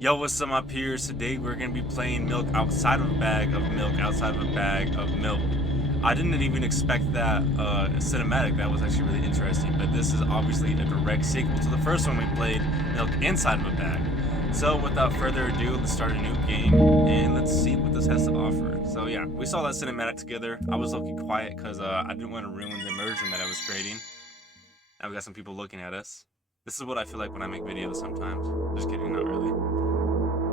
Yo, what's up, my peers? Today we're gonna be playing milk outside of a bag of milk, outside of a bag of milk. I didn't even expect that cinematic. That was actually really interesting. But this is obviously a direct sequel to the first one we played, milk inside of a bag. So without further ado, let's start a new game and let's see what this has to offer. So yeah, we saw that cinematic together. I was looking quiet because I didn't want to ruin the immersion that I was creating. Now we got some people looking at us. This is what I feel like when I make videos sometimes. Just kidding, not really.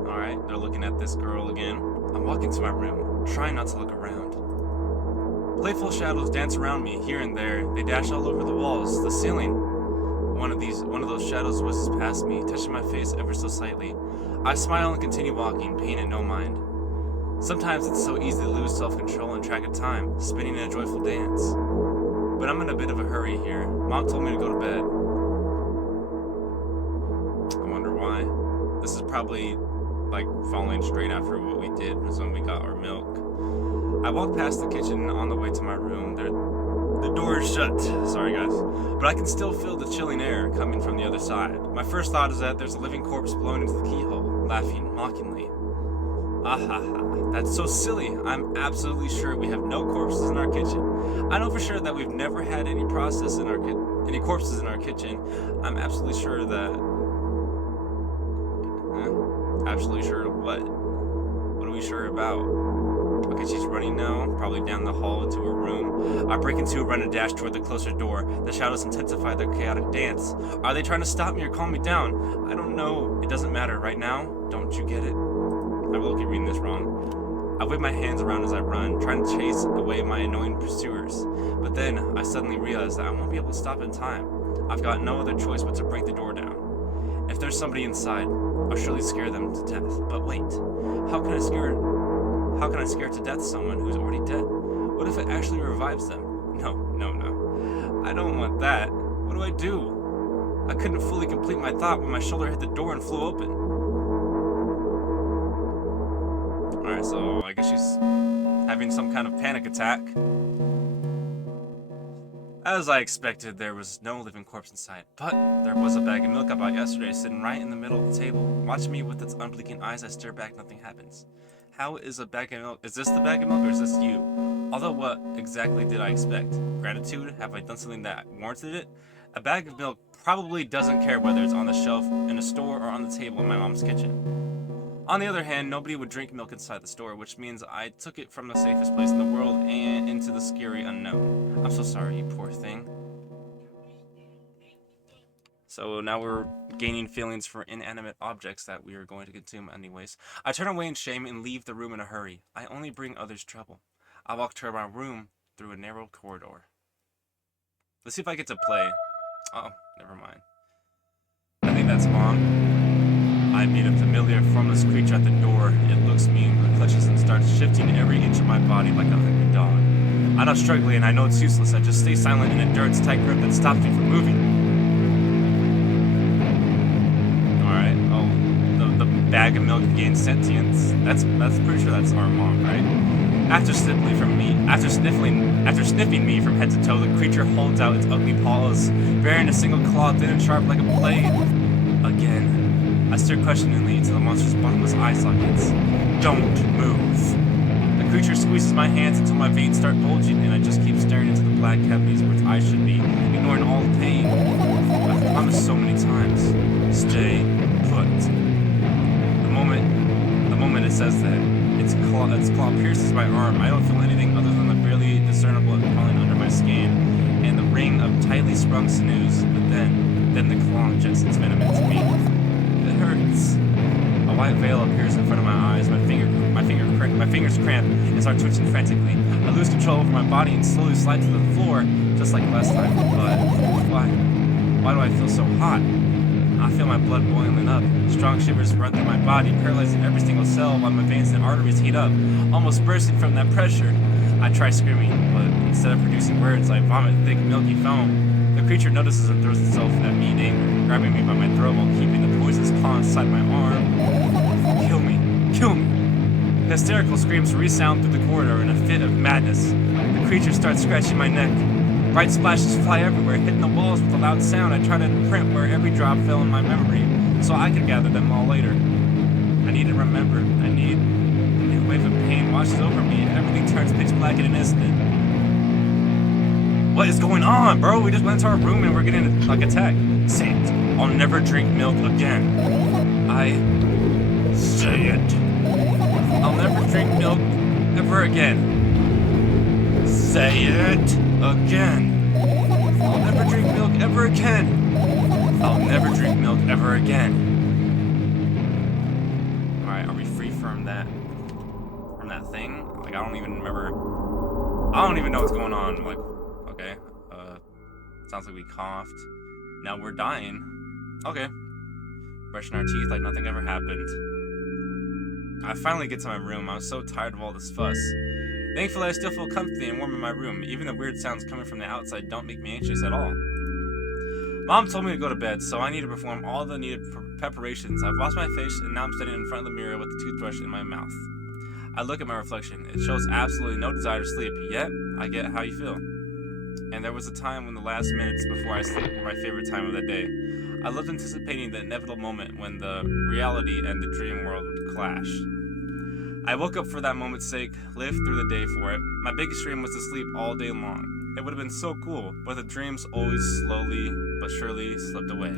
Alright, they're looking at this girl again. I'm walking to my room, trying not to look around. Playful shadows dance around me, here and there. They dash all over the walls, the ceiling. One of those shadows whizzes past me, touching my face ever so slightly. I smile and continue walking, paying it no mind. Sometimes it's so easy to lose self-control and track of time, spinning in a joyful dance. But I'm in a bit of a hurry here. Mom told me to go to bed. I wonder why. This is probably like following straight after what we did was when we got our milk. I walk past the kitchen on the way to my room. The door is shut. Sorry guys. But I can still feel the chilling air coming from the other side. My first thought is that there's a living corpse blown into the keyhole, laughing mockingly. Ah ha ha. That's so silly. I'm absolutely sure we have no corpses in our kitchen. I know for sure that we've never had any corpses in our kitchen. I'm absolutely sure that absolutely sure of what? What are we sure about? Okay, she's running now, probably down the hall into her room. I break into a run and dash toward the closer door. The shadows intensify their chaotic dance. Are they trying to stop me or calm me down? I don't know. It doesn't matter right now. Don't you get it? I will keep reading this wrong. I wave my hands around as I run, trying to chase away my annoying pursuers. But then I suddenly realize that I won't be able to stop in time. I've got no other choice but to break the door down. If there's somebody inside, I'll surely scare them to death. But wait, how can I scare to death someone who's already dead? What if it actually revives them? No. I don't want that. What do I do? I couldn't fully complete my thought when my shoulder hit the door and flew open. Alright, so I guess she's having some kind of panic attack. As I expected, there was no living corpse inside, but there was a bag of milk I bought yesterday sitting right in the middle of the table. Watching me with its unblinking eyes, I stare back, nothing happens. How is a bag of milk? Is this the bag of milk or is this you? Although what exactly did I expect? Gratitude? Have I done something that warranted it? A bag of milk probably doesn't care whether it's on the shelf in a store or on the table in my mom's kitchen. On the other hand, nobody would drink milk inside the store, which means I took it from the safest place in the world and into the scary unknown. I'm so sorry, you poor thing. So now we're gaining feelings for inanimate objects that we are going to consume anyways. I turn away in shame and leave the room in a hurry. I only bring others trouble. I walk toward my room through a narrow corridor. Let's see if I get to play. Oh, never mind. I think that's Mom. I meet a familiar, formless creature at the door. It looks mean, but clutches and starts shifting every inch of my body like a hungry dog. I'm not struggling, and I know it's useless. I just stay silent and endure its tight grip that stops me from moving. Alright, oh, the bag of milk gains sentience. That's pretty sure that's our mom, right? After sniffing me from head to toe, the creature holds out its ugly paws, bearing a single claw thin and sharp like a blade. Again. I stare questioningly into the monster's bottomless eye sockets. Don't move. The creature squeezes my hands until my veins start bulging, and I just keep staring into the black cavities where its eyes should be, ignoring all the pain. I've promised so many times. Stay put. The moment it says that, its claw pierces my arm. I don't feel anything other than the barely discernible crawling under my skin, and the ring of tightly sprung sinews. But then the claw injects its venom into me. It hurts. A white veil appears in front of my eyes. My fingers cramp and start twitching frantically. I lose control over my body and slowly slide to the floor, just like last time. But why do I feel so hot? I feel my blood boiling up. Strong shivers run through my body, paralyzing every single cell while my veins and arteries heat up, almost bursting from that pressure. I try screaming, but instead of producing words, I vomit thick, milky foam. The creature notices and throws itself at me in anger, grabbing me by my throat while keeping the poisonous claw inside my arm. Kill me! Kill me! Hysterical screams resound through the corridor in a fit of madness. The creature starts scratching my neck. Bright splashes fly everywhere, hitting the walls with a loud sound. I try to imprint where every drop fell in my memory, so I could gather them all later. I need to remember. I need a new wave of pain washes over me. Everything turns pitch black in an instant. What is going on, bro? We just went to our room and we're getting like attacked. Say it. I'll never drink milk again. Say it. I'll never drink milk ever again. Say it again. I'll never drink milk ever again. I'll never drink milk ever again. Alright, are we free from that thing? Like, I don't even remember. I don't even know what's going on. Like, okay. Sounds like we coughed. Now we're dying. Okay. Brushing our teeth like nothing ever happened. I finally get to my room. I was so tired of all this fuss. Thankfully, I still feel comfy and warm in my room. Even the weird sounds coming from the outside don't make me anxious at all. Mom told me to go to bed, so I need to perform all the needed preparations. I've washed my face, and now I'm standing in front of the mirror with the toothbrush in my mouth. I look at my reflection. It shows absolutely no desire to sleep, yet I get how you feel. And there was a time when the last minutes before I sleep were my favorite time of the day. I loved anticipating the inevitable moment when the reality and the dream world would clash. I woke up for that moment's sake, lived through the day for it. My biggest dream was to sleep all day long. It would have been so cool, but the dreams always slowly but surely slipped away.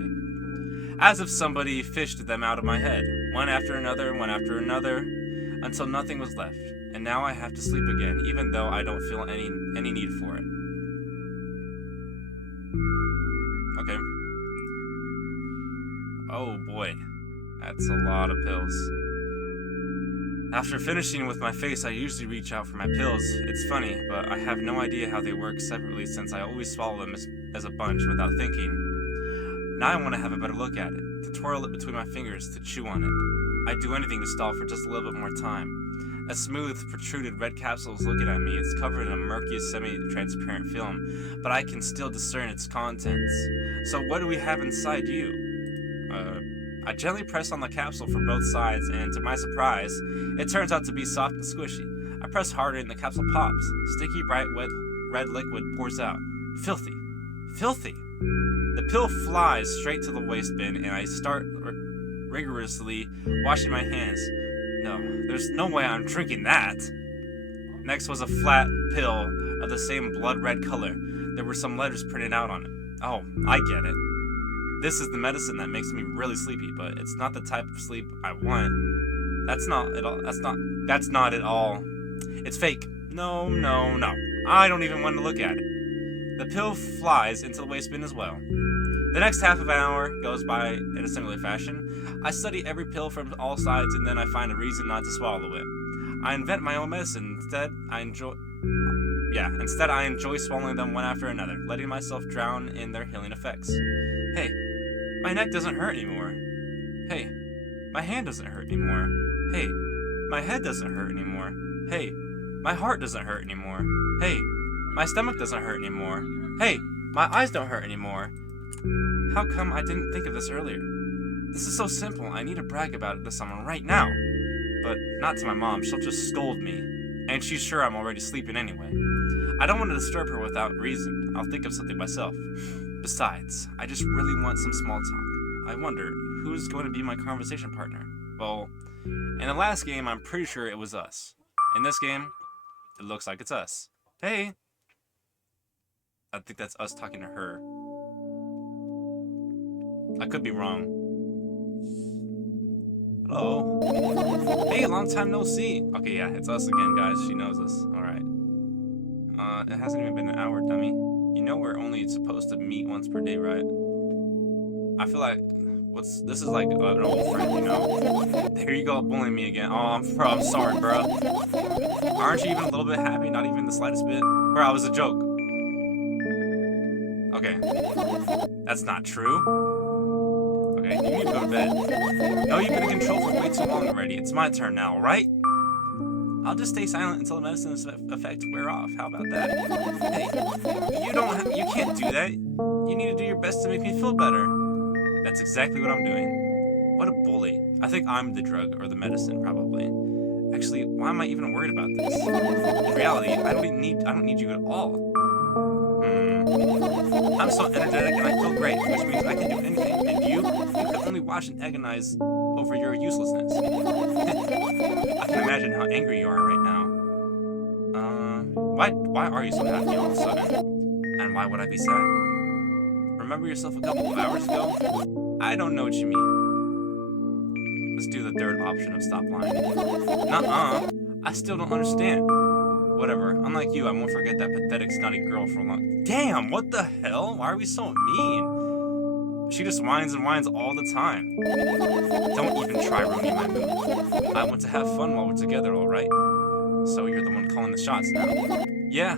As if somebody fished them out of my head, one after another, until nothing was left. And now I have to sleep again, even though I don't feel any need for it. Okay. Oh boy, that's a lot of pills. After finishing with my face, I usually reach out for my pills. It's funny, but I have no idea how they work separately since I always swallow them as a bunch without thinking. Now I want to have a better look at it, to twirl it between my fingers, to chew on it. I'd do anything to stall for just a little bit more time. A smooth, protruded red capsule is looking at me. It's covered in a murky, semi-transparent film, but I can still discern its contents. So what do we have inside you? I gently press on the capsule from both sides, and to my surprise, it turns out to be soft and squishy. I press harder and the capsule pops. Sticky, bright, red liquid pours out. Filthy. Filthy! The pill flies straight to the waste bin, and I start rigorously washing my hands. No, there's no way I'm drinking that. Next was a flat pill of the same blood red color. There were some letters printed out on it. Oh, I get it. This is the medicine that makes me really sleepy, but it's not the type of sleep I want. That's not at all. It's fake. No. I don't even want to look at it. The pill flies into the waste bin as well. The next half of an hour goes by in a similar fashion. I study every pill from all sides, and then I find a reason not to swallow it. I invent my own medicine. Instead, I enjoy swallowing them one after another, letting myself drown in their healing effects. Hey, my neck doesn't hurt anymore. Hey, my hand doesn't hurt anymore. Hey, my head doesn't hurt anymore. Hey, my heart doesn't hurt anymore. Hey, my stomach doesn't hurt anymore. Hey, my eyes don't hurt anymore. How come I didn't think of this earlier? This is so simple. I need to brag about it to someone right now. But not to my mom. She'll just scold me. And she's sure I'm already sleeping anyway. I don't want to disturb her without reason. I'll think of something myself. Besides, I just really want some small talk. I wonder, who's going to be my conversation partner? Well, in the last game, I'm pretty sure it was us. In this game, it looks like it's us. Hey! I think that's us talking to her. I could be wrong. Hello? Hey, long time no see! Okay, yeah, it's us again, guys. She knows us. Alright. It hasn't even been an hour, dummy. You know we're only supposed to meet once per day, right? I feel like... This is like an old friend, you know? Here you go, bullying me again. Oh, I'm sorry, bro. Aren't you even a little bit happy? Not even the slightest bit? Bro, it was a joke. Okay. That's not true. Okay, you need to go to bed. No, you've been in control for way too long already. It's my turn now, alright? I'll just stay silent until the medicine's effect wear off. How about that? Hey, you can't do that. You need to do your best to make me feel better. That's exactly what I'm doing. What a bully. I think I'm the drug or the medicine, probably. Actually, why am I even worried about this? In reality, I don't need you at all. I'm so energetic and I feel great, which means I can do anything. And you can only we watch and agonize over your uselessness. I can imagine how angry you are right now. Why are you so happy all of a sudden? And why would I be sad? Remember yourself a couple of hours ago? I don't know what you mean. Let's do the third option of stop lying. Nuh-uh. I still don't understand. Whatever. Unlike you, I won't forget that pathetic, snotty girl for long. Damn, what the hell? Why are we so mean? She just whines and whines all the time. Don't even try ruining my mood. I want to have fun while we're together, alright? So you're the one calling the shots now. Yeah.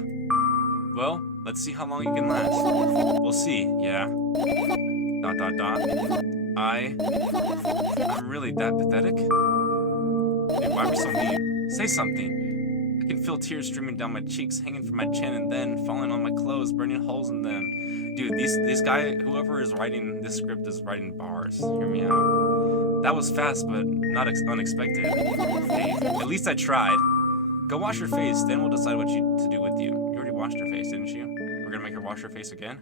Well, let's see how long you can last. We'll see, yeah. ... I'm really that pathetic? Dude, why are we so mean? Say something. I can feel tears streaming down my cheeks, hanging from my chin, and then falling on my clothes, burning holes in them. Dude, this guy, whoever is writing this script is writing bars. Hear me out. That was fast, but not unexpected. Hey, at least I tried. Go wash your face, then we'll decide what to do with you. You already washed your face, didn't you? We're gonna make her wash her face again?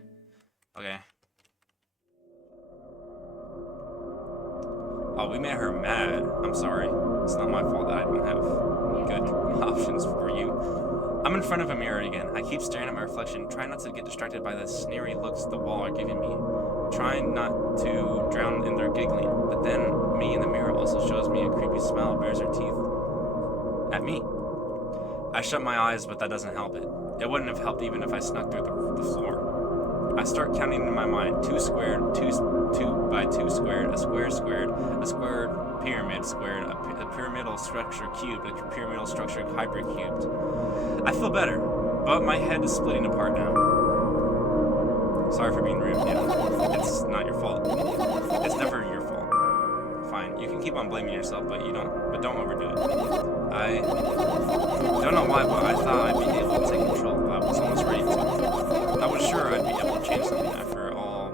Okay. Oh, we made her mad. I'm sorry. It's not my fault that I don't have good options for you. I'm in front of a mirror again. I keep staring at my reflection, trying not to get distracted by the sneery looks the wall are giving me. Trying not to drown in their giggling. But then, me in the mirror also shows me a creepy smile bares her teeth. At me. I shut my eyes, but that doesn't help it. It wouldn't have helped even if I snuck through the floor. I start counting in my mind. 2 squared, 2 by 2 squared, a square squared, a squared pyramid squared, a pyramidal structure cubed, a pyramidal structure hypercubed. I feel better, but my head is splitting apart now. Sorry for being rude, yeah. It's not your fault. It's never your fault. Fine, you can keep on blaming yourself, but don't overdo it. I don't know why, but I thought I'd be able to take control. I was almost ready to. I was sure I'd be able to change something. After all,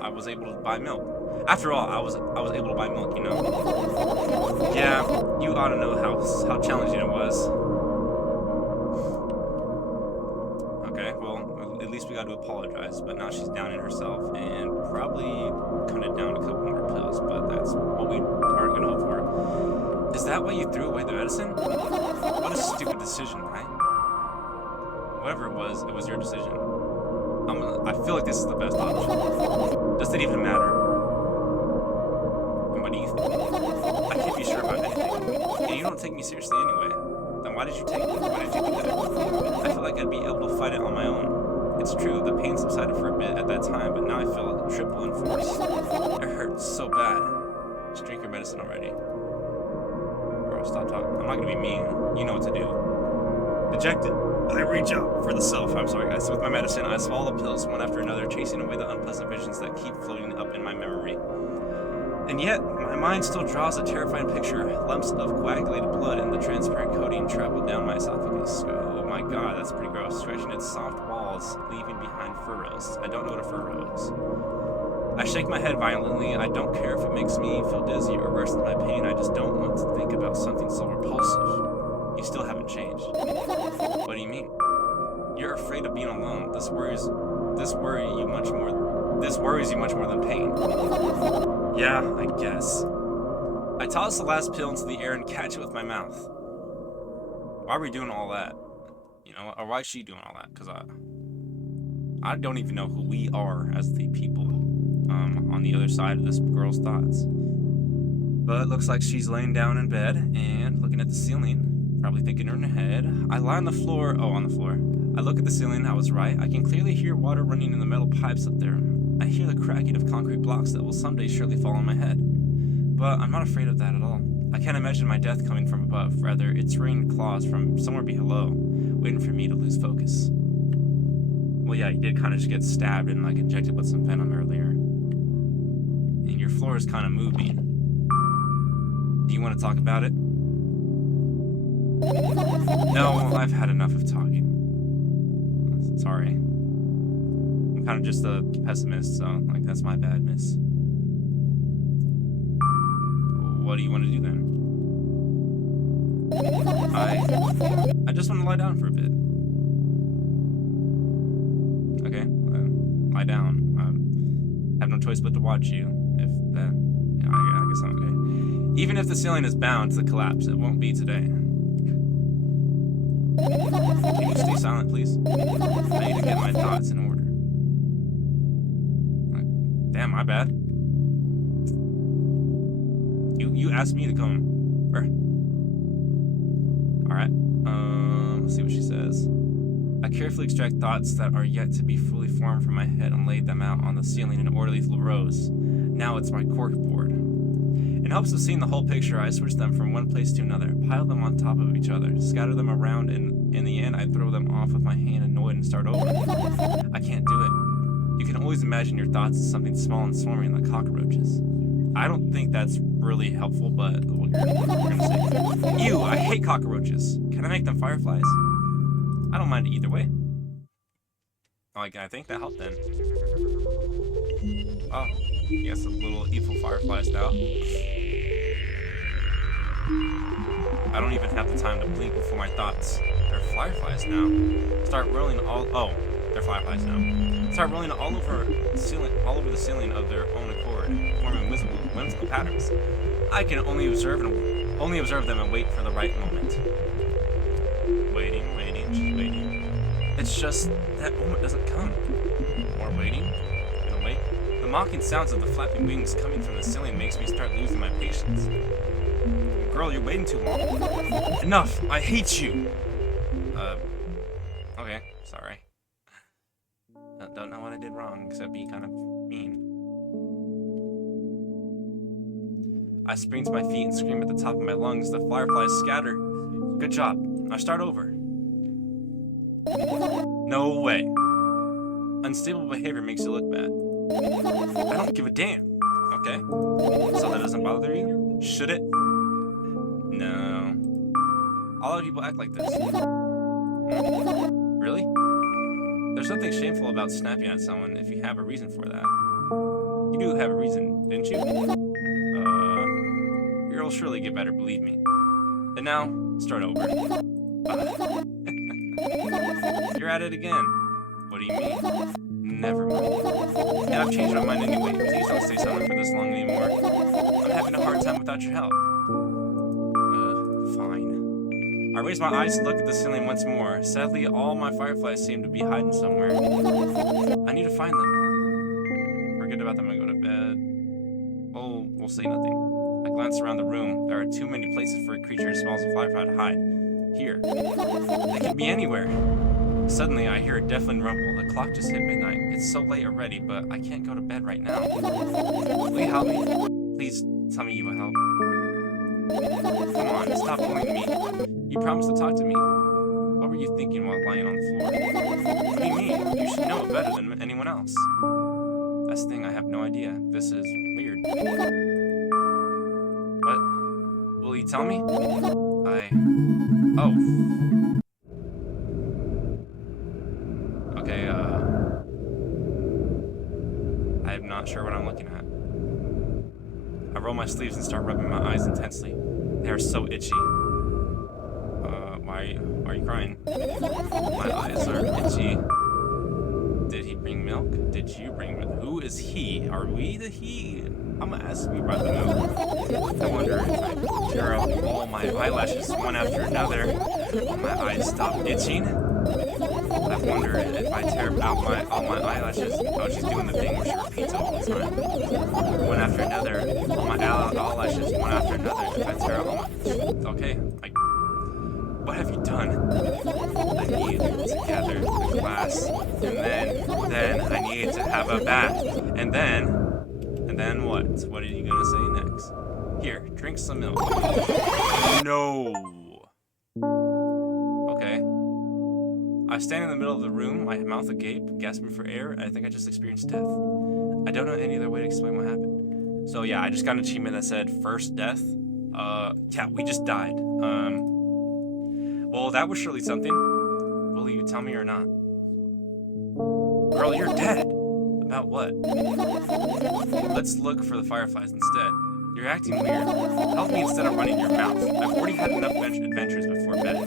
I was able to buy milk. After all, I was able to buy milk, you know. Yeah, you ought to know how challenging it was. Okay, well, at least we got to apologize. But now she's down in herself and probably cut it down a couple more pills. But that's what we aren't gonna hope for. Is that why you threw away the medicine? What a stupid decision, right? Whatever it was your decision. I feel like this is the best option. Does it even matter? And what do you think? I can't be sure about anything. And you don't take me seriously anyway. Then why did you take me? Why did you do that? I feel like I'd be able to fight it on my own. It's true, the pain subsided for a bit at that time, but now I feel it triple in force. It hurts so bad. Just drink your medicine already. Stop talking. I'm not gonna be mean. You know what to do. Dejected, I reach out for the self. I'm sorry, guys. With my medicine, I swallow the pills one after another, chasing away the unpleasant visions that keep floating up in my memory. And yet, my mind still draws a terrifying picture. Lumps of coagulated blood and the transparent coating travel down my esophagus. Oh my god, that's pretty gross. Stretching its soft walls, leaving behind furrows. I don't know what a furrow is. I shake my head violently. I don't care if it makes me feel dizzy or worse than my pain. I just don't want to think about something so repulsive. You still haven't changed. What do you mean? You're afraid of being alone. This worries you much more than pain. Yeah, I guess. I toss the last pill into the air and catch it with my mouth. Why are we doing all that? You know, or why is she doing all that? Because I don't even know who we are as the people on the other side of this girl's thoughts. But it looks like she's laying down in bed and looking at the ceiling, probably thinking in her head. I lie on the floor. I look at the ceiling. I was right. I can clearly hear water running in the metal pipes up there. I hear the cracking of concrete blocks that will someday surely fall on my head. But I'm not afraid of that at all. I can't imagine my death coming from above. Rather, it's ringing claws from somewhere below, waiting for me to lose focus. Well, yeah, you did kind of just get stabbed and like injected with some venom earlier. And your floor is kind of moving. Do you want to talk about it? No, I've had enough of talking. Sorry. I'm kind of just a pessimist, so like that's my bad, miss. What do you want to do then? I just want to lie down for a bit. Okay, lie down. I have no choice but to watch you. If that, Even if the ceiling is bound to collapse, it won't be today. Can you stay silent, please? I need to get my thoughts in order. Damn, my bad. You asked me to come. Alright. Let's see what she says. I carefully extract thoughts that are yet to be fully formed from my head and laid them out on the ceiling in orderly rows. Now it's my corkboard. In hopes of seeing the whole picture, I switch them from one place to another, pile them on top of each other, scatter them around, and in the end, I throw them off with my hand annoyed and start over. I can't do it. You can always imagine your thoughts as something small and swarming like cockroaches. I don't think that's really helpful, but we're gonna say, ew, I hate cockroaches. Can I make them fireflies? I don't mind it either way. Like, I think that helped then. Oh, yes, a little evil fireflies now. I don't even have the time to blink before my thoughts. They're fireflies now. Start rolling all. Oh, they're fireflies now. Start rolling all over the ceiling of their own accord, forming whimsical patterns. I can only observe them and wait for the right moment. Waiting, just waiting. It's just that moment doesn't come. More waiting. Gonna wait. The mocking sounds of the flapping wings coming from the ceiling makes me start losing my patience. Girl, you're waiting too long. Enough! I hate you! Okay, sorry. Don't know what I did wrong, except be kind of mean. I spring to my feet and scream at the top of my lungs. The fireflies scatter. Good job. Now start over. No way. Unstable behavior makes you look bad. I don't give a damn. Okay. So that doesn't bother you? Should it? No. A lot of people act like this. Really? There's nothing shameful about snapping at someone if you have a reason for that. You do have a reason, didn't you? You'll surely get better, believe me. And now, start over. You're at it again. What do you mean? Never mind. And I've changed my mind anyway. Please don't stay silent for this long anymore. I'm having a hard time without your help. Fine. I raise my eyes to look at the ceiling once more. Sadly, all my fireflies seem to be hiding somewhere. I need to find them. Forget about them and go to bed. Oh, we'll say nothing. I glance around the room. There are too many places for a creature as small as a firefly to hide. Here. They can be anywhere. Suddenly, I hear a deafening rumble. The clock just hit midnight. It's so late already, but I can't go to bed right now. Will you help me? Please tell me you will help. Come on, stop bullying me. You promised to talk to me. What were you thinking while lying on the floor? What do you mean? You should know it better than anyone else. That's the thing, I have no idea. This is weird. What? Will you tell me? Oh. Okay, I'm not sure what I'm looking at. I roll my sleeves and start rubbing my eyes intensely. They are so itchy. Why are you crying? My eyes are itchy. Did he bring milk? Did you bring milk? Who is he? Are we the he? I'm gonna ask you about the milk. I wonder if I tear out all my eyelashes one after another, will my eyes stop itching? I wonder if I tear out all my eyelashes. Oh, she's doing the thing where she repeats all the time. One after another, all my eyelashes, one after another. If I tear out all my... Okay, what have you done? I need to gather the glass, and then I need to have a bath, and then what? What are you gonna say next? Here, drink some milk. No. Okay. I stand in the middle of the room, my mouth agape, gasping for air, and I think I just experienced death. I don't know any other way to explain what happened. So yeah, I just got an achievement that said first death. Yeah, we just died. Well, that was surely something. Will you tell me or not? Girl, you're dead. About what? Let's look for the fireflies instead. You're acting weird. Help me instead of running your mouth. I've already had enough adventures before bed.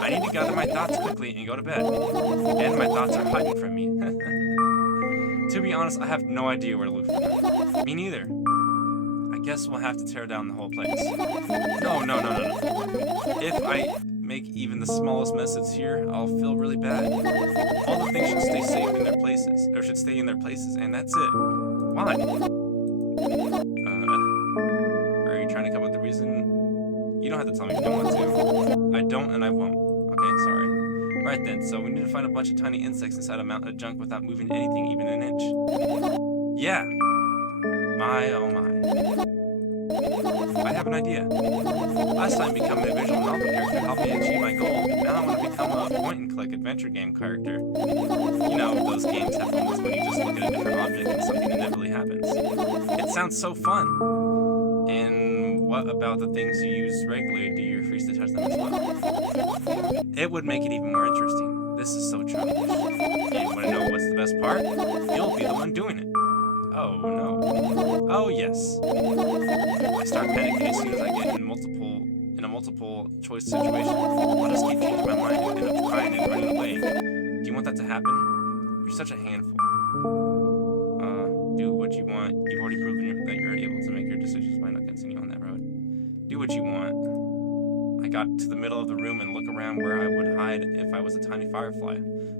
I need to gather my thoughts quickly and go to bed. And my thoughts are hiding from me. To be honest, I have no idea where to look for them. Me neither. I Guess we'll have to tear down the whole place. No, no, no, no, no. If I make even the smallest mess that's here, I'll feel really bad. All the things should stay safe in their places, or should stay in their places, and that's it. Why? Are you trying to come up with the reason? You don't have to tell me if you don't want to. I don't, and I won't. Okay, sorry. Alright then, so we need to find a bunch of tiny insects inside a mountain of junk without moving anything even an inch. Yeah. My, oh my. I have an idea. Last time becoming a visual novel character helped me achieve my goal. Now I want to become a point-and-click adventure game character. You know, those games have moments when you just look at a different object and something inevitably happens. It sounds so fun. And what about the things you use regularly? Do you refuse to touch them as well? It would make it even more interesting. This is so childish. And you want to know what's the best part? You'll be the one doing it. Oh no. Oh yes. I start panicking as soon as I get in a multiple choice situation. I'll just keep changing my mind and end up crying and running away. Do you want that to happen? You're such a handful. Do what you want. You've already proven that you're able to make your decisions. Why not continue on that road? Do what you want. I got to the middle of the room and look around where I would hide if I was a tiny firefly.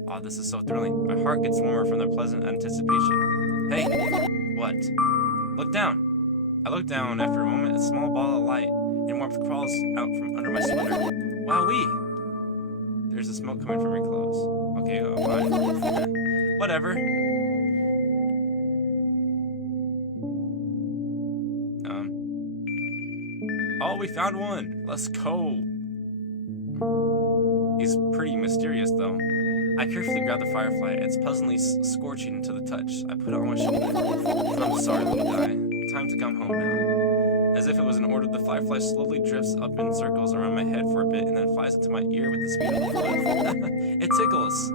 Oh, this is so thrilling. My heart gets warmer from the pleasant anticipation. Hey, what? Look down. I look down. After a moment, a small ball of light and warmth crawls out from under my sweater. Wowee! There's a smoke coming from your clothes. Okay, why? Whatever. Oh, we found one. Let's go. He's pretty mysterious, though. I carefully grab the firefly. It's pleasantly scorching to the touch. I put it on my shoulder. I'm sorry, little guy. Time to come home now. As if it was an order, the firefly slowly drifts up in circles around my head for a bit and then flies into my ear with the speed of a bullet. It tickles.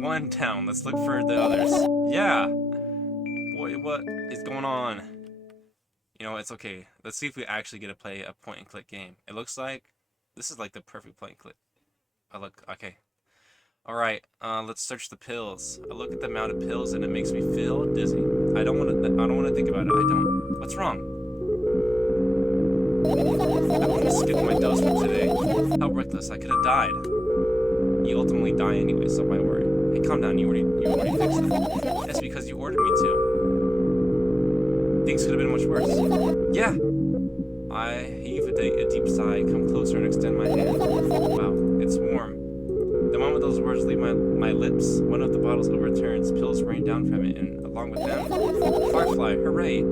One down. Let's look for the others. Yeah. Boy, what is going on? You know, it's okay. Let's see if we actually get to play a point-and-click game. It looks like this is like the perfect point-and-click. Okay. Alright, let's search the pills. I look at the amount of pills and it makes me feel dizzy. I don't want to think about it. I don't. What's wrong? I want to skip my dose for today. How reckless. I could have died. You ultimately die anyway, so why worry? Hey, calm down. You already fixed that. That's because you ordered me to. Things could have been much worse. Yeah. I heave a deep sigh, come closer and extend my hand. Wow, it's warm. The moment those words leave my lips, one of the bottles overturns, pills rain down from it, and along with them, firefly, hooray!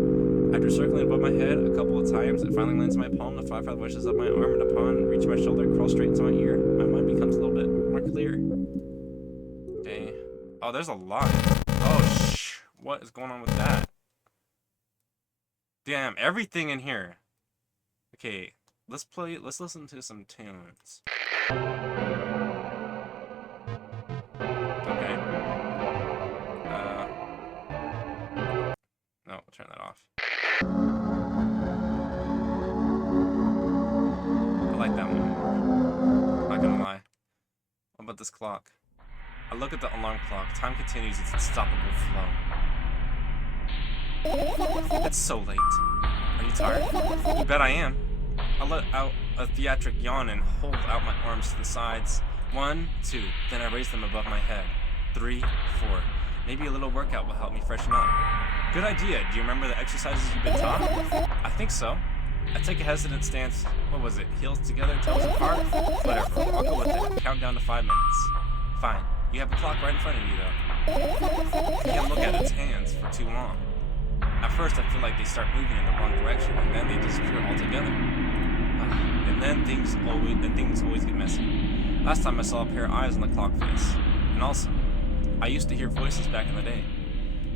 After circling above my head a couple of times, it finally lands in my palm, the firefly wishes up my arm, and upon reaching my shoulder, crawls straight into my ear. My mind becomes a little bit more clear. Okay. Oh, there's a lot. Oh, what is going on with that? Damn, everything in here. Okay, let's listen to some tunes. Okay. No, I'll turn that off. I like that one. Not gonna lie. What about this clock? I look at the alarm clock. Time continues its unstoppable flow. It's so late. Are you tired? You bet I am. I let out a theatric yawn and hold out my arms to the sides. 1, 2, then I raise them above my head. 3, 4. Maybe a little workout will help me freshen up. Good idea. Do you remember the exercises you've been taught? I think so. I take a hesitant stance. What was it? Heels together, toes apart? Whatever. I'll go with it. Count down to 5 minutes. Fine. You have a clock right in front of you, though. You can't look at its hands for too long. At first, I feel like they start moving in the wrong direction, and then they disappear altogether. And then things always get messy. Last time I saw a pair of eyes on the clock face. And also, I used to hear voices back in the day.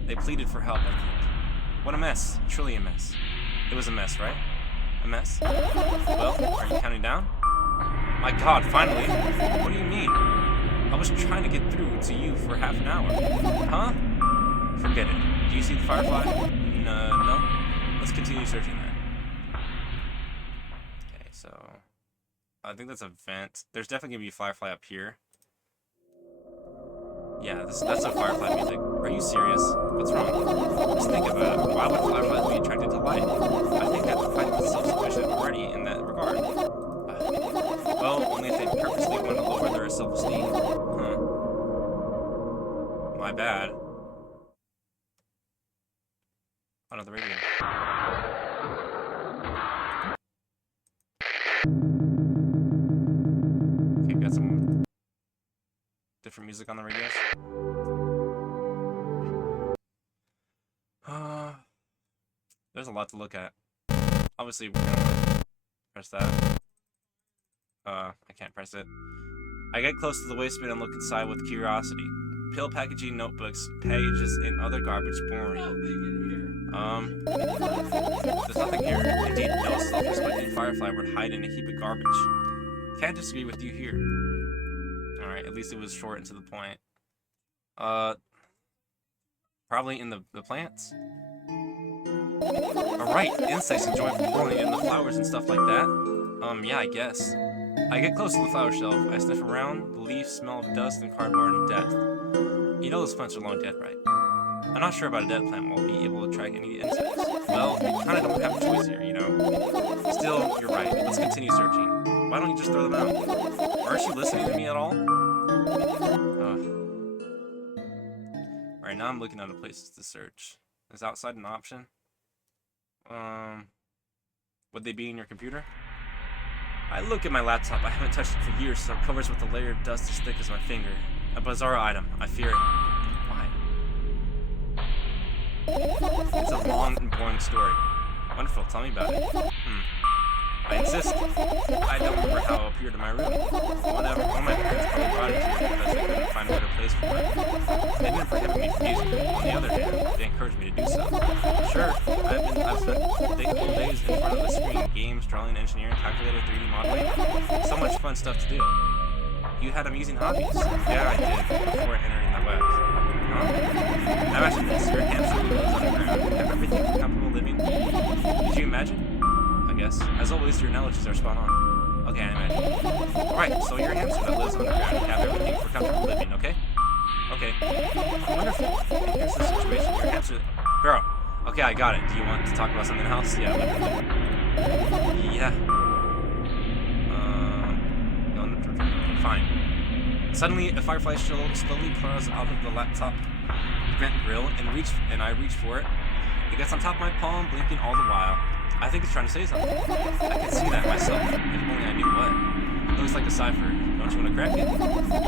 They pleaded for help, I think. What a mess. Truly a mess. It was a mess, right? A mess? Well, are you counting down? My God, finally! What do you mean? I was trying to get through to you for half an hour. Huh? Forget it. Do you see the firefly? No? Let's continue searching then. Okay, so... I think that's a vent. There's definitely gonna be a firefly up here. Yeah, that's a firefly music. Are you serious? What's wrong? Just think about it. Why would fireflies be attracted to light? I think self-esteem. Huh. My bad. Another radio. Okay, got some different music on the radios. There's a lot to look at. Obviously, we're gonna press that. I can't press it. I get close to the waistband and look inside with curiosity. Pill packaging, notebooks, packages, and other garbage pouring. There's nothing here. Indeed, no self-respecting firefly would hide in a heap of garbage. Can't disagree with you here. Alright, at least it was short and to the point. Probably in the plants? Alright, insects enjoy crawling in the flowers and stuff like that. Yeah, I guess. I get close to the flower shelf. I sniff around. The leaves smell of dust and cardboard and death. You know those plants are long dead, right? I'm not sure about a dead plant won't be able to track any insects. Well, we kinda don't have a choice here, you know? Still, you're right. Let's continue searching. Why don't you just throw them out? Aren't you listening to me at all? Alright, now I'm looking at places to search. Is outside an option? Would they be in your computer? I look at my laptop. I haven't touched it for years, so it covers with a layer of dust as thick as my finger. A bizarre item. I fear it. Why? It's a long and boring story. Wonderful. Tell me about it. I insist. I don't remember how it appeared in my room. One of my parents probably brought it here because they couldn't find a better place for it. They didn't prohibit me from using it. On the other hand, they encouraged me to do so. Sure, I've spent whole days in front of the screen. Games, drawing, engineering, calculator, 3D modeling. So much fun stuff to do. You had amusing hobbies. Yeah, I did, before entering the web. Huh? Now imagine this. Your hamster lives underground. Have everything for comfortable living. Did you imagine? I guess. As always, your analogies are spot on. Okay, I imagine. Alright, so you're a hamster that lives underground. You have everything for comfortable living, okay? Okay. Wonderful. And here's the situation. Your hamster... Bro. Okay, I got it. Do you want to talk about something else? Yeah, Yeah. Fine. Suddenly, a firefly slowly crawls out of the laptop vent grill and I reach for it. It gets on top of my palm, blinking all the while. I think it's trying to say something. I can see that myself, if only I knew what. It looks like a cipher. Don't you want to crack it?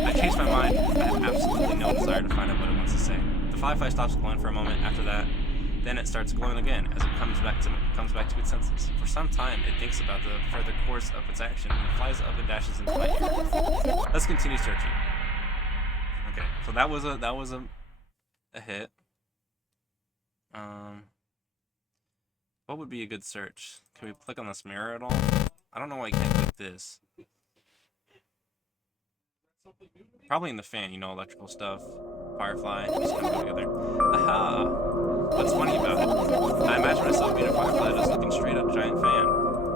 I changed my mind. I have absolutely no desire to find out what it wants to say. The firefly stops glowing for a moment after that. Then it starts glowing again as it comes back to its senses. For some time, it thinks about the further course of its action and flies up and dashes into my ear. Let's continue searching. Okay, so that was a hit. What would be a good search? Can we click on this mirror at all? I don't know why I can't click this. Probably in the fan, you know, electrical stuff. Firefly, just kind of go together. Aha! What's funny about it? I imagine myself being a firefly just looking straight at a giant fan.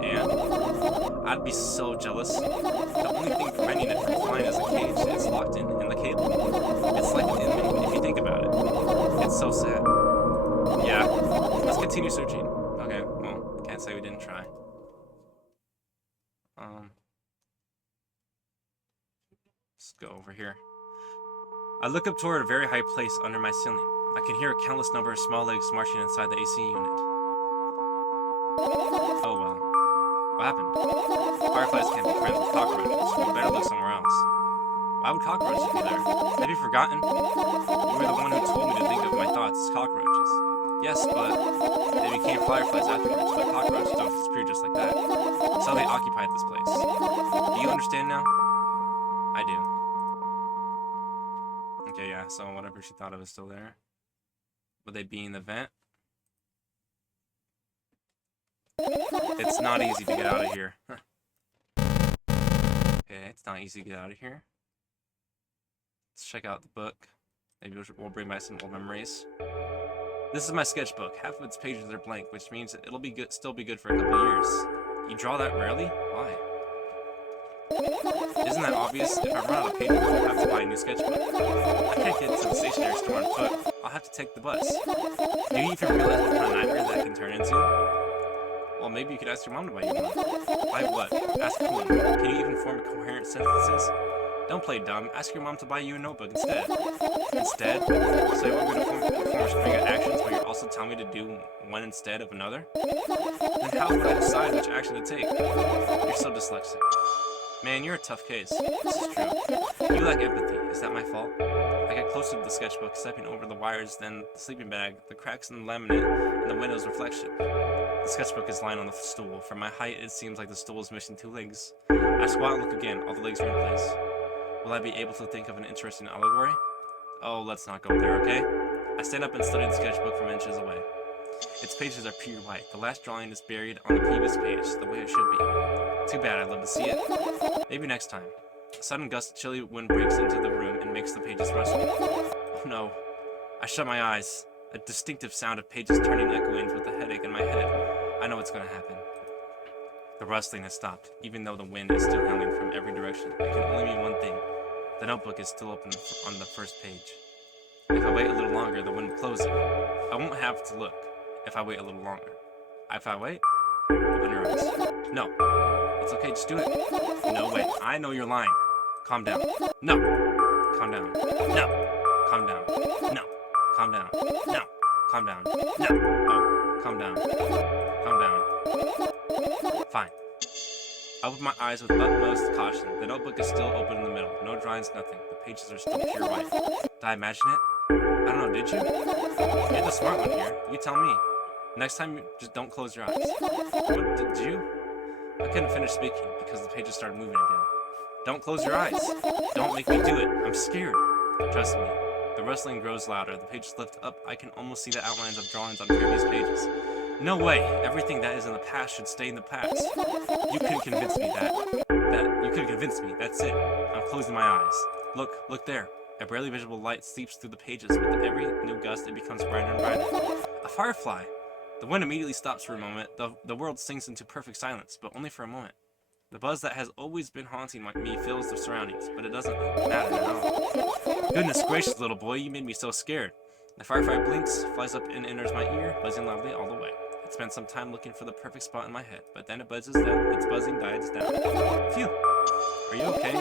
And I'd be so jealous. The only thing preventing it from flying is a cage it's locked in the cable. It's like an inmate, if you think about it. It's so sad. Yeah, let's continue searching. Okay, well, can't say we didn't try. Let's go over here. I look up toward a very high place under my ceiling. I can hear a countless number of small legs marching inside the AC unit. Oh well. What happened? Fireflies can't be friends with cockroaches. We better look somewhere else. Why would cockroaches be there? Have you forgotten? You were the one who told me to think of my thoughts as cockroaches. Yes, but they became fireflies afterwards, but cockroaches don't disappear just like that. So they occupied this place. Do you understand now? I do. Okay, yeah, so whatever she thought of is still there. Would they be in the vent? It's not easy to get out of here. Okay, it's not easy to get out of here. Let's check out the book. Maybe we'll bring back some old memories. This is my sketchbook. Half of its pages are blank, which means it'll be good, still be good for a couple years. You draw that rarely? Why? Isn't that obvious? If I run out of paper, I'll have to buy a new sketchbook. I can't get to the stationery store on foot. I'll have to take the bus. Do you even realize what kind of nightmare that can turn into? Well, maybe you could ask your mom to buy you one. Buy what? Ask whom? Can you even form coherent sentences? Don't play dumb. Ask your mom to buy you a notebook instead. Instead? So you want me to perform a string of actions but you're also telling me to do one instead of another? Then how would I decide which action to take? You're so dyslexic. Man, you're a tough case. This is true. You lack empathy. Is that my fault? I get closer to the sketchbook, stepping over the wires, then the sleeping bag, the cracks in the laminate, and the window's reflection. The sketchbook is lying on the stool. From my height, it seems like the stool is missing 2 legs. I squat and look again. All the legs are in place. Will I be able to think of an interesting allegory? Oh, let's not go there, okay? I stand up and study the sketchbook from inches away. Its pages are pure white. The last drawing is buried on the previous page, the way it should be. Too bad, I'd love to see it. Maybe next time. A sudden gust of chilly wind breaks into the room and makes the pages rustle. Oh no. I shut my eyes. A distinctive sound of pages turning echoing with a headache in my head. I know what's gonna happen. The rustling has stopped, even though the wind is still howling from every direction. It can only mean one thing. The notebook is still open on the first page. If I wait a little longer, the wind will close it. I won't have to look if I wait a little longer. If I wait, open your eyes. No. It's okay, just do it. No, wait. I know you're lying. Calm down. No. Calm down. No. Calm down. No. Calm down. No. Calm down. No. Oh. Calm down. Calm down. Fine. I open my eyes with utmost caution. The notebook is still open in the middle. No drawings, nothing. The pages are still pure white. Did I imagine it? I don't know, did you? You're the smart one here. You tell me. Next time, just don't close your eyes. What did you? I couldn't finish speaking because the pages started moving again. Don't close your eyes. Don't make me do it. I'm scared. Trust me. The rustling grows louder. The pages lift up. I can almost see the outlines of drawings on previous pages. No way. Everything that is in the past should stay in the past. You couldn't convince me you couldn't convince me. That's it. I'm closing my eyes. Look there. A barely visible light seeps through the pages. With every new gust, it becomes brighter and brighter. A firefly. The wind immediately stops for a moment. The world sinks into perfect silence, but only for a moment. The buzz that has always been haunting me fills the surroundings, but it doesn't matter now. Goodness gracious, little boy, you made me so scared. The firefly blinks, flies up and enters my ear, buzzing loudly all the way. It spent some time looking for the perfect spot in my head, but then it buzzes down. Its buzzing dies down. Phew. Are you okay?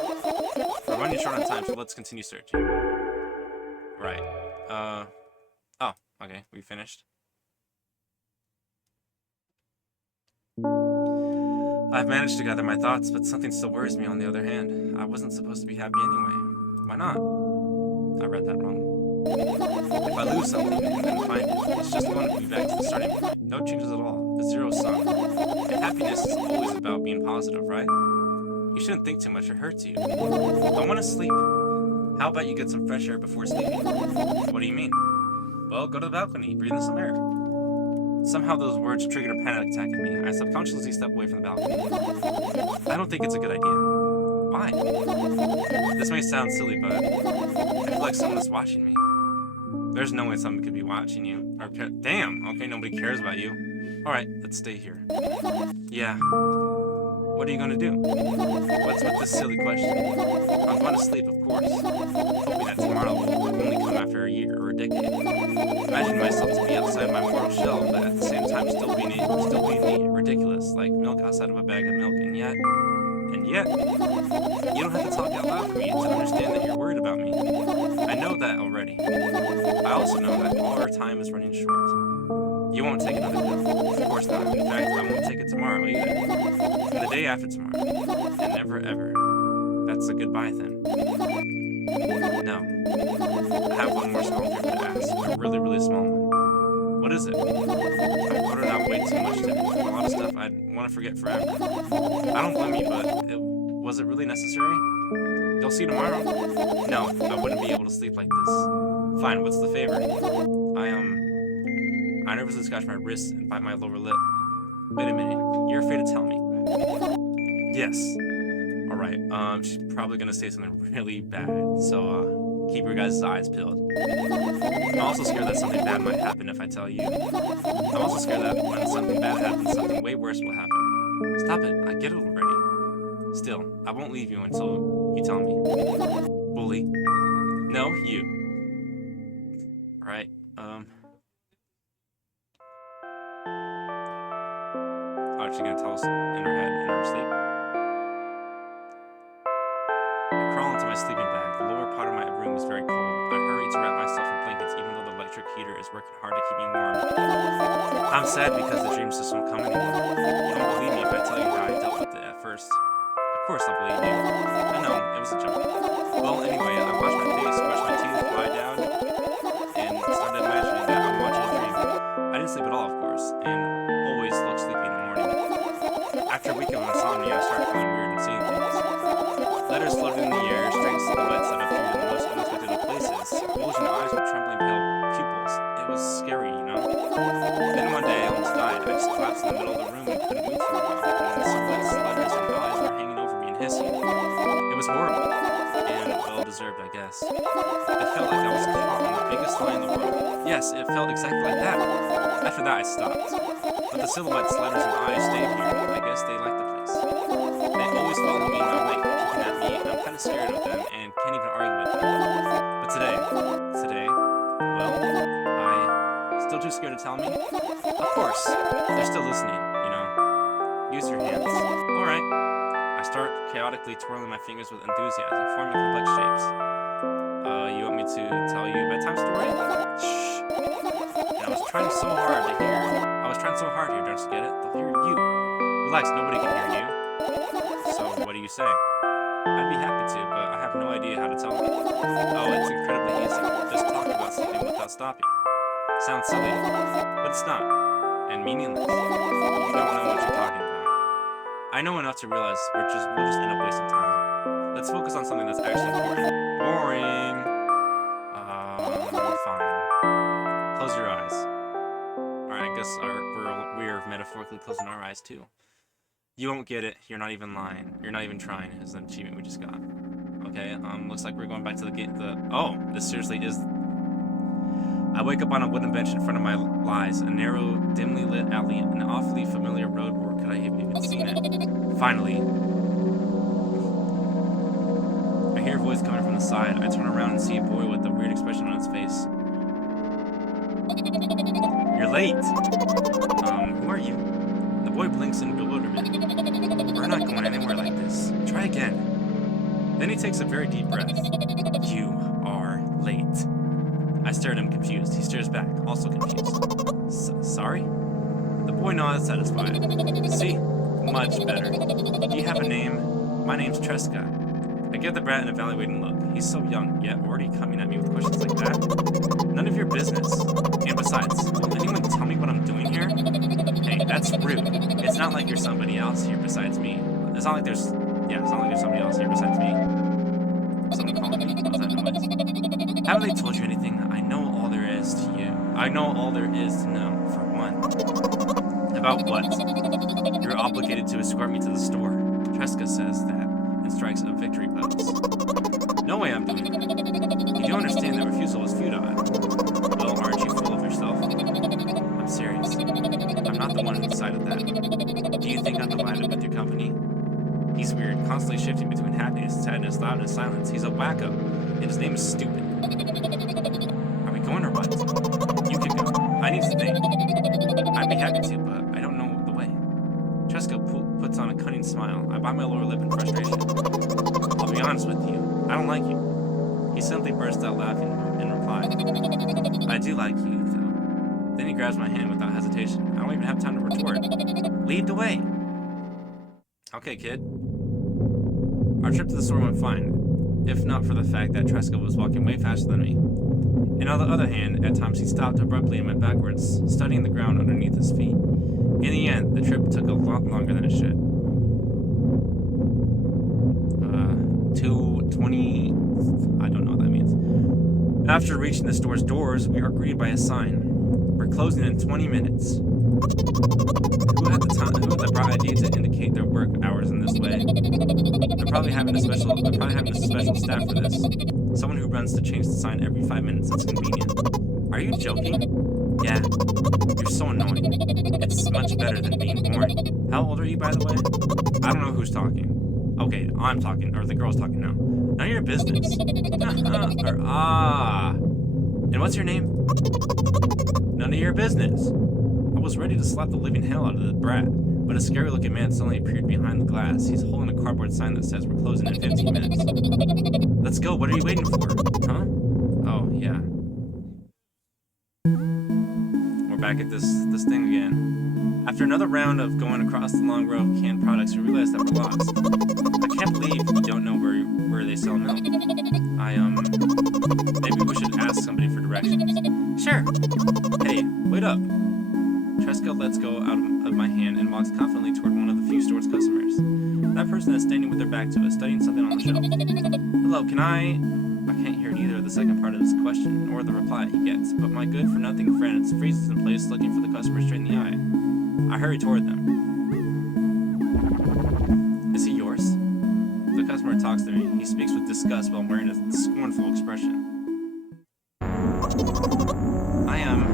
We're running short on time, so let's continue searching. Right. Oh, okay, we finished. I've managed to gather my thoughts, but something still worries me on the other hand. I wasn't supposed to be happy anyway. Why not? I read that wrong. If I lose something and then find it, it's just going to be back to the starting point. No changes at all. A zero sum. And happiness is always about being positive, right? You shouldn't think too much, it hurts you. I want to sleep. How about you get some fresh air before sleeping? What do you mean? Well, go to the balcony, breathe in some air. Somehow those words triggered a panic attack in me. I subconsciously step away from the balcony. I don't think it's a good idea. Why? This may sound silly, but I feel like someone is watching me. There's no way someone could be watching you. Or damn, okay, nobody cares about you. Alright, let's stay here. Yeah. What are you gonna do? What's with this silly question? I'm going to sleep, of course. Hoping that tomorrow will only come after a year or a decade. Imagine myself to be outside my mortal shell, but at the same time still being me, ridiculous, like milk outside of a bag of milk, and yet, you don't have to talk out loud for me to understand that you're worried about me. I know that already. I also know that all our time is running short. You won't take another pill. Of course not. In fact, I won't take it tomorrow either. And the day after tomorrow. And never ever. That's a goodbye then. No. I have one more small favor to ask. A really, really small one. What is it? I ordered out way too much today. A lot of stuff I'd want to forget forever. I don't blame you, but was it really necessary? You'll see tomorrow. No, I wouldn't be able to sleep like this. Fine, what's the favor? I nervously scratch my wrist and bite my lower lip. Wait a minute, you're afraid to tell me? Yes. Alright, she's probably gonna say something really bad, so, keep your guys' eyes peeled. I'm also scared that something bad might happen if I tell you. I'm also scared that when something bad happens, something way worse will happen. Stop it, I get it already. Still, I won't leave you until you tell me. Bully. No, you. Alright, Oh, she's gonna tell us in her head, in her sleep. I crawl into my very cold. I hurry to wrap myself in blankets even though the electric heater is working hard to keep me warm. I'm sad because the dreams just won't come anymore. You don't believe me if I tell you how I dealt with it at first. Of course I'll believe you. I know, it was a joke. Well, anyway, I washed my face, brushed my teeth, lie down, and started imagining that I'm watching a dream. I didn't sleep at all, of course, and always look sleepy in the morning. After a week of insomnia, I started feeling weird and seeing things. Letters floated in the air, strange silhouettes that appeared in the most unexpected of places, bulging eyes with trembling pale pupils. It was scary, you know? Then one day I almost died. I just collapsed in the middle of the room and couldn't move for a while. And the silhouettes, letters, and eyes were hanging over me and hissing. It was horrible. And well-deserved, I guess. It felt like I was caught on the biggest lie in the world. Yes, it felt exactly like that. After that, I stopped. But the silhouettes, letters, and eyes stayed here. I guess they liked the place. They always follow me in my wake, peeking at me, and I'm kind of scared of them and can't even argue with them. But today, well, still too scared to tell me? Of course, they're still listening, you know. Use your hands. Alright. I start chaotically twirling my fingers with enthusiasm, forming complex shapes. You want me to tell you a bedtime story? Shh. And I was trying so hard here, don't you get it? They'll hear you. Relax, nobody can hear you. So, what do you say? I'd be happy to, but I have no idea how to tell them. Oh, it's incredibly easy. Just talk about something without stopping. Sounds silly, but it's not. And meaningless. You don't know what you're talking about. I know enough to realize we'll just end up wasting time. Let's focus on something that's actually important. Boring. Fine. Close your eyes. Alright, I guess we're metaphorically closing our eyes too. You won't get it. You're not even lying. You're not even trying is an achievement we just got. Okay, looks like we're going back to the gate. Oh, this seriously is... I wake up on a wooden bench in front of my lies, a narrow, dimly lit alley, an awfully familiar road, or could I have even seen it? Finally. I hear a voice coming from the side. I turn around and see a boy with a weird expression on his face. You're late. Who are you? The boy blinks in bewilderment. We're not going anywhere like this. Try again. Then he takes a very deep breath. You are late. I stare at him confused. He stares back, also confused. Sorry? The boy nods, satisfied. See? Much better. Do you have a name? My name's Tresca. I give the brat an evaluating look. He's so young, yet already coming at me with questions like that? None of your business. And besides, will anyone tell me what I'm doing here? Hey, that's rude. It's not like there's somebody else here besides me. It's not like there's somebody else here besides me. Someone calling me. What was that noise? Haven't they told you anything? I know all there is to you. I know all there is to know, for one. About what? You're obligated to escort me to the store. Tresca says that and strikes a victory pose. No way I'm doing that. You do understand that refusal is futile. Well, aren't you full of yourself? I'm serious. I'm not the one who decided that. Do you think I'm delighted with your company? He's weird, constantly shifting between happiness, sadness, loudness, silence. He's a wacko, and his name is stupid. Are we going or what? You can go. I need to think. I'd be happy to, but I don't know the way. Tresca puts on a cunning smile. I bite my lower lip in frustration. I'll be honest with you. I don't like you. He simply burst out laughing in reply. I do like you, though. Then he grabs my hand without hesitation. I don't even have time to retort. Lead the way. Okay, kid. Our trip to the store went fine, if not for the fact that Tresca was walking way faster than me. And on the other hand, at times he stopped abruptly and went backwards, studying the ground underneath his feet. In the end, the trip took a lot longer than it should. 2:20... I don't know what that means. After reaching the store's doors, we are greeted by a sign. We're closing in 20 minutes. Who had the bright idea to indicate their work hours in this way? They're probably having a special staff for this. Someone who runs to change the sign every 5 minutes. It's convenient. Are you joking? Yeah. You're so annoying. It's much better than being boring. How old are you, by the way? I don't know who's talking. Okay, I'm talking, or the girl's talking now. None of your business. And what's your name? None of your business. I was ready to slap the living hell out of the brat, but a scary-looking man suddenly appeared behind the glass. He's holding a cardboard sign that says we're closing in 15 minutes. Let's go. What are you waiting for? Huh? Oh, yeah. We're back at this thing again. After another round of going across the long row of canned products, we realized that we're lost. I can't believe we don't know where they sell milk. Maybe we should ask somebody for directions. Sure. Hey, wait up. Tresca lets go out of my hand and walks confidently toward one of the few store's customers. That person is standing with their back to us, studying something on the shelf. Hello, can I can't hear neither the second part of his question nor the reply he gets, but my good-for-nothing friend freezes in place looking for the customer straight in the eye. I hurry toward them. Is he yours? The customer talks to me. He speaks with disgust while wearing a scornful expression. I am.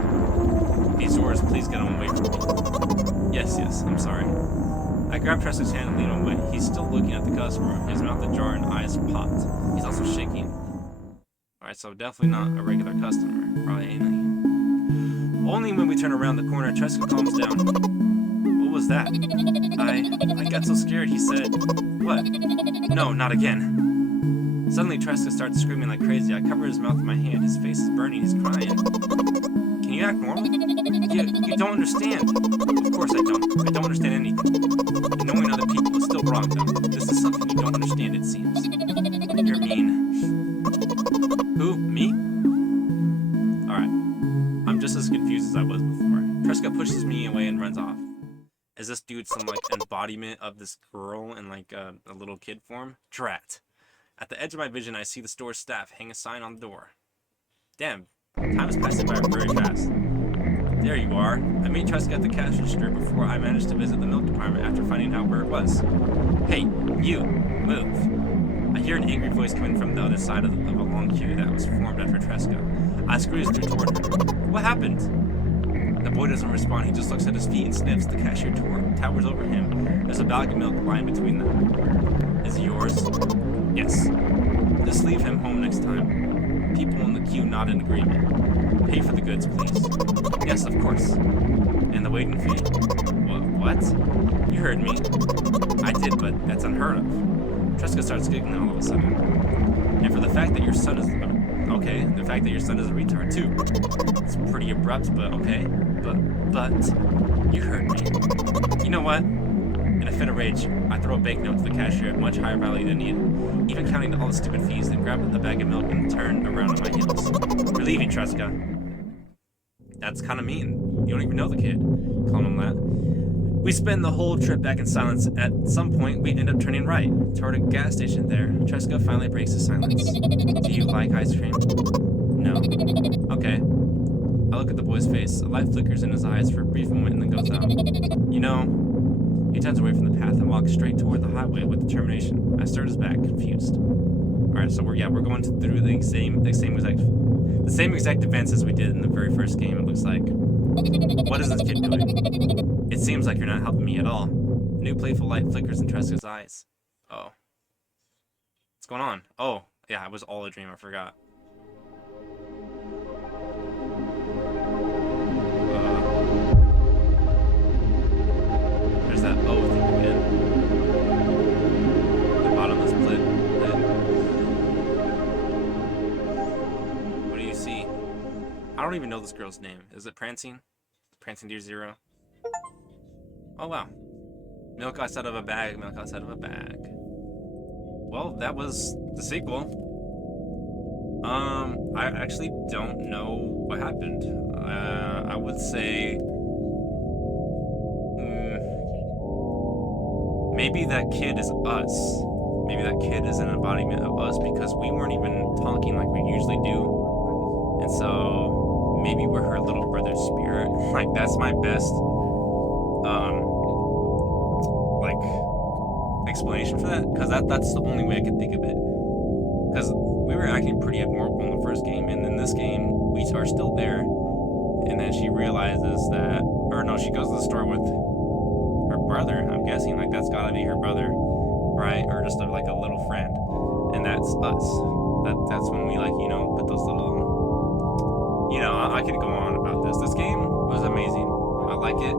If he's yours, please get him away from me. Yes, I'm sorry. I grab Tresca's hand and lead him away. He's still looking at the customer, his mouth ajar and eyes popped. He's also shaking. Alright, so definitely not a regular customer. Probably anything. Only when we turn around the corner, Tresca calms down. What was that? I got so scared, he said. What? No, not again. Suddenly, Tresca starts screaming like crazy. I cover his mouth with my hand. His face is burning. He's crying. Can you act normal? You don't understand. Of course I don't. I don't understand anything. Annoying other people is still wrong, though. This is something you don't understand, it seems. You're mean. Who? Me? Alright. I'm just as confused as I was before. Tresca pushes me away and runs off. Is this dude some, like, embodiment of this girl in, like, a little kid form? Drat. At the edge of my vision, I see the store's staff hang a sign on the door. Damn. Time is passing by very fast. There you are. I meet Tresca at the cash register before I managed to visit the milk department after finding out where it was. Hey, you! Move. I hear an angry voice coming from the other side of a long queue that was formed after Tresca. I squeeze through toward her. What happened? The boy doesn't respond. He just looks at his feet and sniffs. The cashier towers over him. There's a bag of milk lying between them. Is it yours? Yes. Just leave him home next time. People in the queue nod in agreement. Pay for the goods, please. Yes, of course. And the waiting fee? What? You heard me. I did, but that's unheard of. Tresca starts giggling all of a sudden. And for the fact that your son is... Okay, the fact that your son is a retard, too. It's pretty abrupt, but okay. But... You heard me. You know what? In a fit of rage, I throw a banknote to the cashier at much higher value than needed, even counting all the stupid fees, then grab the bag of milk and turn around on my heels. We're leaving, Tresca. That's kind of mean. You don't even know the kid. Calling him that. We spend the whole trip back in silence. At some point, we end up turning right, toward a gas station there. Tresca finally breaks the silence. Do you like ice cream? No. Okay. I look at the boy's face. A light flickers in his eyes for a brief moment and then goes out. You know... He turns away from the path and walks straight toward the highway with determination. I stare at his back, confused. Alright, so we're going through the same exact events as we did in the very first game, it looks like. What is this kid doing? It seems like you're not helping me at all. A new playful light flickers in Tresca's eyes. Oh. What's going on? Oh, yeah, it was all a dream, I forgot. There's that O thing again. The bottomless pit. What do you see? I don't even know this girl's name. Is it Prancing? Prancing Deer Zero? Oh wow. Milk outside of a bag, milk outside of a bag. Well, that was the sequel. I actually don't know what happened. I would say... maybe that kid is us. Maybe that kid is an embodiment of us because we weren't even talking like we usually do. And so maybe we're her little brother's spirit. Like, that's my best like explanation for that, because that's the only way I could think of it. Because we were acting pretty abnormal in the first game, and in this game we are still there. And then she realizes that, or no, she goes to the store with her brother. I'm guessing like that's gotta be her brother, right? Or just like a little friend, and that's us. That's when we, like, you know, put those little, you know, I could go on about this. This game was amazing. I like it.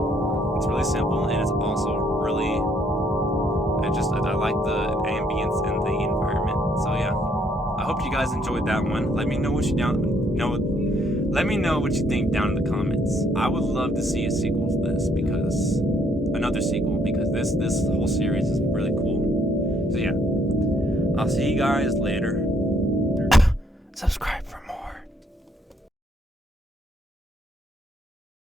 It's really simple, and it's also really, I like the ambience and the environment. So yeah, I hope you you guys enjoyed that one. Let me know what you Let me know what you think down in the comments. I would love to see a sequel to this because this whole series is really cool. So yeah, I'll see you guys later. Subscribe for more.